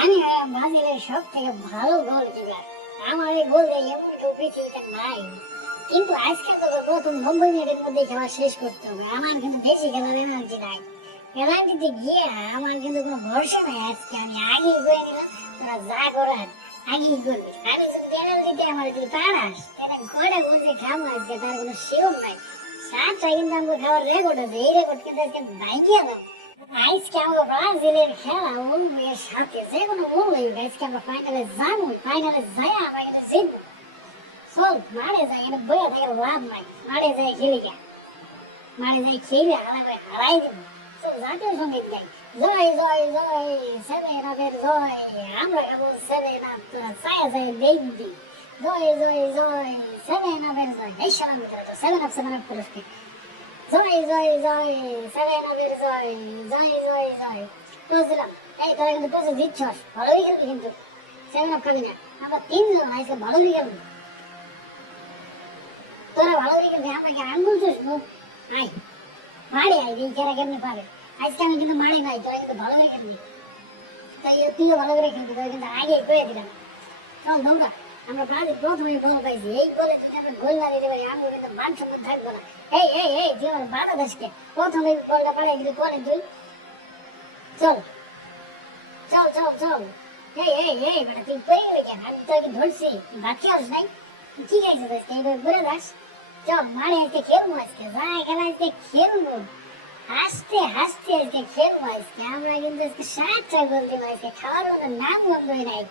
আমি ব্রাজিলের সব থেকে ভালো গোলকিপার। আমার এই গোল দিয়ে এমন কেউ পৃথিবীতে নাই। কিন্তু আজকে তো প্রথম 90 মিনিটের মধ্যে খেলা শেষ করতে হবে। আমার কিন্তু বেশি খেলার এনার্জি নাই। পেনাল্টিতে গিয়ে আমার কিন্তু কোনো ভরসা নাই। আজকে আমি আগেই করে নিলাম, তোরা যা করার আগেই করবি। আমি যদি পেনাল্টিতে আমার যদি পারাস তাহলে ঘরে বসে খাবো। আজকে তার কোনো শিওর নাই। সাতটা কিন্তু আমাকে খাওয়ার রেকর্ড আছে, এই রেকর্ড কিন্তু আজকে বাইকে এলাম। আজকে আমরা ব্রাজিলের খেলা উরুগুয়ের সাথে যে কোনো মূল্য আজকে আমরা ফাইনালে যাবো। ফাইনালে যাই আমরা কিন্তু জিতবো। চল মারে যাই, কিন্তু বইয়া থেকে লাভ নাই। মারে যাই খেলি গা, মারে যাই খেলে হারাই হারাই দিব। চল জাতীয় সঙ্গীত গাই, জয় জয় জয় সেভেন আপের জয়। আমরা খাবো সেভেন আপ, তোরা ছায়া যায় দেখবি। জয় জয় জয় সেভেন আপের জয়। এই সালাম ভিতরে তো সেভেন আপ পুরস্কার। জয় জয় জয় সেভেন আপের জয়। জয় জয় জয় বুঝলাম। এই তোরা কিন্তু প্রচুর জিতছস, ভালোই খেলবি কিন্তু। সেভেন আপ খাবি না, আমরা তিনজন আজকে ভালোই খেলবি। তোরা ভালোই খেলবি, আমাকে আঙ্গুল চুষবো। আয় মারে আয়, এই খেলা কেমনি পাবে। আজকে আমি কিন্তু মারি নাই, তোরা কিন্তু ভালোই খেলবি। তাই তুইও ভালো করে খেলবি, তোরা কিন্তু আগে করে দিলাম। চল দৌড়া, আমরা ব্রাজিল প্রথমে গোল পাইছি। এই গোলে যদি আমরা গোল না দিতে পারি আমরা কিন্তু মান সম্মান থাকবো না। এই এই এই তুই আমার বাংলাদেশকে প্রথমে গোলটা পাঠাই দিলি করে তুই। চল চল চল চল। এই এই এই মানে তুই পেয়ে গেলি কেন? আমি তো আগে ধরছি, ভাত খাওয়াস নাই? কি খাইছিস আজকে? এইভাবে ঘুরে যাস। চল মারে আজকে খেলবো, আজকে যা খেলা আজকে খেলবো। হাসতে হাসতে আজকে খেলবো। আজকে আমরা কিন্তু আজকে 7টা গোল দিব। আজকে খাওয়ার মতো নাম গন্ধই নাই।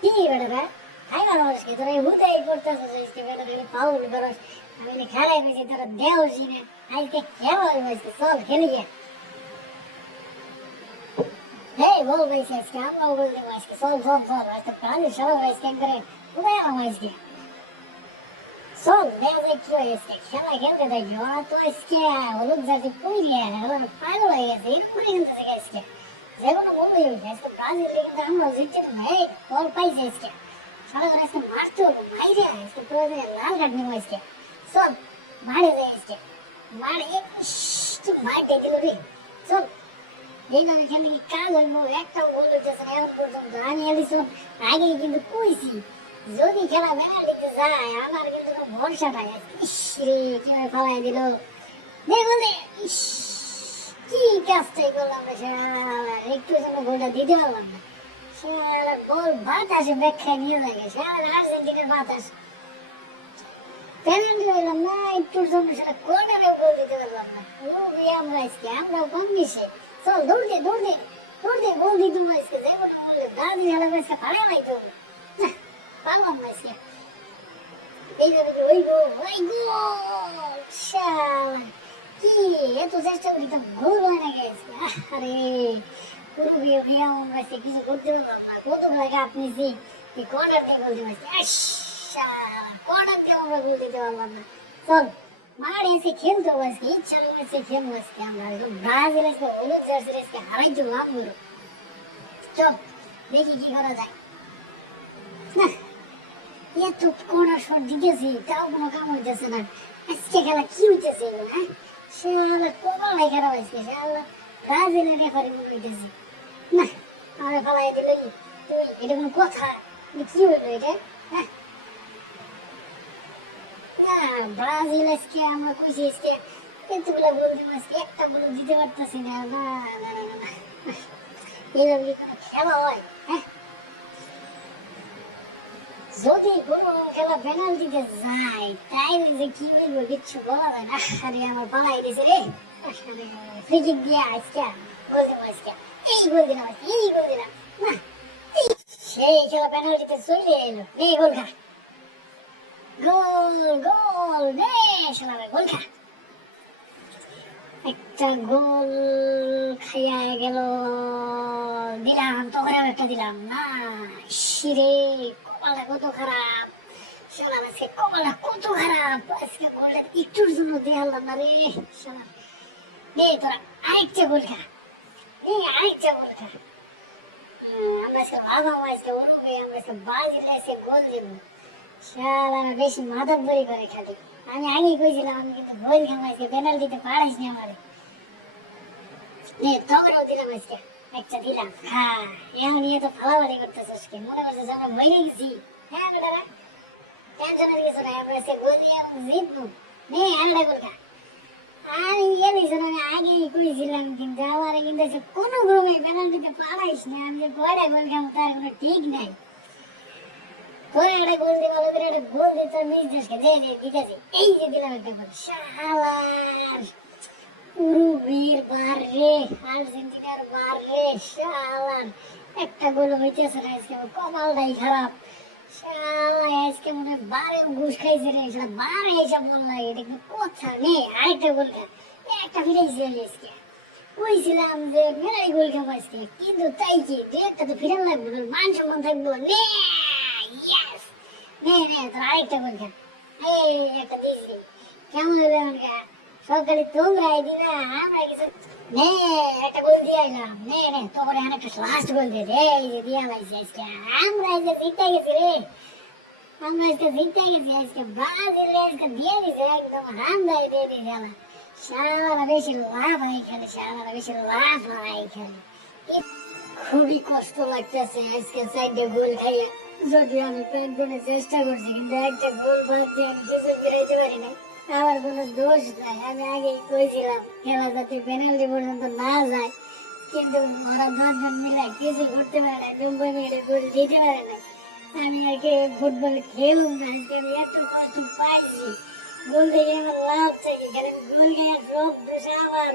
কি বেটা খাইবার মানুষকে তোরা হুদাই করতেছিস আজকে। বেটা খালি পাউল করস, আমি খেলাই পেয়েছি তোরা দেওছি না। আজকে খেলা হইব, আজকে চল খেলি গে। এই বল পাইছি আজকে, আমরাও বল দেবো আজকে। চল চল চল, আজকে প্রাণী সবাই আজকে একবারে উদয় আমার আজকে। চল দেখা যায় কি হয় আজকে। খেলা খেলতে থাকি, ওরা তো আজকে হলুদ জার্সি পরে পাগল হয়ে গেছে। এক্ষুনি খেলতেছে আজকে, যে কোনো মূল্যই হয়েছে আজকে। ব্রাজিল কিন্তু আমরাও জিতছি না। এই বল পাইছি আজকে, সারা আজকে মারতে হবে। মাইরে আজকে প্রয়োজনে লাল কার্ড নেবো আজকে। চল মারে যাই আজকে, মারে মারতে দিল রে। চল এই নামে খেলে কি কাজ হইব? একটাও গোল হইতেছে না এখন পর্যন্ত। আমি এলিসন আগে কিন্তু কইছি যদি খেলা পেনাল্টিতে যায় আমার কিন্তু কোনো ভরসা নাই। ইস রে কিভাবে ফালাই দিল, দেখো রে। ইস কি কাজটাই করলাম রে শালা, একটু জন্য গোলটা দিতে পারলাম না। শালা গোল বাতাসে ব্যাখ্যায় নিয়ে লাগে। শালা আর্জেন্টিনার বাতাস পেনাল্টি হইলাম না, একটুর জন্য সেটা কর্নারেও গোল দিতে পারলাম না। রুবি আমরা আজকে, আমরাও কম বেশি। চল দৌড় দে দৌড় দে দৌড় দে, গোল দিতে আজকে যে কোনো মূল্যে। দাদি খেলা আজকে পারে নাই তো, পারলাম না আজকে। এইভাবে কি হইব? ওই গোল! শালা কি এত চেষ্টা করি তো গোল হয় না আজকে। আরে রুবি আমরা আজকে কিছু করতে পারলাম না। কতগুলা কাপ নিয়েছি, এই কর্নার দিয়ে গোল দিতে পারছি। কর্নার দিয়ে আমরা গোল দিতে পারলাম না। চল মারে এসে খেলতে হবে আজকে, ইচ্ছা করছে খেলবো আজকে। আমরা ব্রাজিল আজকে হলুদ জার্সি আজকে হারাইতে পারবো। চল দেখি কি করা যায়। না এত কর্নার শট দিতেছি তাও কোনো কাম হইতেছে না। আজকে খেলা কি হইতেছে এগুলো? হ্যাঁ শালা কপালে খারাপ আজকে। শালা ব্রাজিলের রেফারি মনে হইতেছে। না আমার ফালাই দিল তুই, এটা কোনো কথা? কি হইলো এটা? হ্যাঁ ব্রাজিল আজকে আমরা কইছি আজকে এতগুলা গোল দিব, আজকে একটা গোল দিতে পারতেছি না। না না না না, এইভাবে কি কোনো খেলা হয়? হ্যাঁ যদি কোনো খেলা পেনাল্টিতে যায় তাইলে যে কি হইব কিচ্ছু বলা যায় না। আরে আমার পালাই দিছে রে। আরে ফ্রি কিক দিয়ে আজকে গোল দিব, আজকে এই গোল দিলাম, আজকে এই গোল দিলাম। না সেই খেলা পেনাল্টিতে চলে এলো। এই গোল খা, গোল গোল নে শালা গোল খা। একটা গোল খাইয়া গেল, দিলাম তখন একটা দিলাম না। শিরে কপালটা কত খারাপ, শালা আজকে কপালটা কত খারাপ। আজকে গোলটা একটুর জন্য দেখালাম না রে শালা। এই তোরা আরেকটা গোল খা, এই আরেকটা গোল খা। আমরা আজকে লাগাবো, আজকে অনুভবে আমরা আজকে ব্রাজিল আজকে গোল দেবো। শালা বেশি মাদকবাড়ি করে খালি। আমি আগে কইছিলাম আমি কিন্তু গোল খাবো আজকে, পেনাল্টিতে পারাইস না আমারে। নে তোমরাও দিলাম আজকে একটা দিলাম। হ্যাঁ এখন নিয়ে তো ফালাফালি করতেছিস কি মনে করছিস আমরা মরে গেছি? হ্যাঁ বেটারা টেনশন হয়ে গেছো না আমরা আজকে গোল দিয়ে জিতবো। নে আরেকটা গোল খা। আমি গেলিস না আগেই কইছিলাম কিন্তু আমার কিন্তু সে কোনো ক্রমে পেনাল্টিতে পারাইস না। আমি যে কয়টা গোল খাবো তার কোনো ঠিক নাই। তোরা একটা গোল দিয়ে ভালো করে একটা গোল দিয়ে তোর মিস দেশকে দে দে দিতেছি। এই যে দিলাম একটা গোল শালার উরুগুয়ের বার রে আর্জেন্টিনার বার রে শালার একটা গোল হইতেছে না আজকে আমার কপালটাই খারাপ। শালা আজকে মনে হয় বারে ঘুষ খাইছে রে শালা বারে এসব মন লাগে এটা কি কথা নেই আরেকটা গোল একটা ফিরাইছি আমি আজকে কইছিলাম যে মেলাই গোল খাবো আজকে কিন্তু তাই কি দু একটা তো ফিরান লাগবে না মান সম্মান থাকবো নে ইয়েস নে নে তোর আরেকটা গোল খা এই একটা দিয়েছি কেমন হলো আমার সকালে তোমরা দিনা আমরা কিছু নে একটা গোল দিয়ে আইলাম নে নে তোমরা একটা লাস্ট গোল দিয়ে দে এই যে দিয়া লাইছি আজকে আমরা এই যে জিতে গেছি রে আমরা আজকে জিতে গেছি আজকে ব্রাজিল আজকে দিয়ে দিছে একদম হামদাই দিয়ে দিছে আমার সারা বেশি লাভ হয় এখানে সারা বেশি লাভ হয় এখানে খুবই কষ্ট লাগতেছে আজকে সাইডে গোল খাইয়া যদি আমি প্রাণপণে চেষ্টা করছি কিন্তু একটা গোল বাদ দিয়ে আমি কিছু ফিরাইতে পারি না আমার কোনো দোষ নাই আমি আগেই কইছিলাম খেলা যাতে পেনাল্টি পর্যন্ত না যায় কিন্তু ওরা 10 জন মিলে কিছু করতে পারে না 90 মিনিটে গোল দিতে পারে না আমি আর কি ফুটবল খেলুম না আজকে আমি এত কষ্ট পাইছি গোল দেখে আমার লাভ চাই কারণ গোল খেয়ে সব দোষ আমার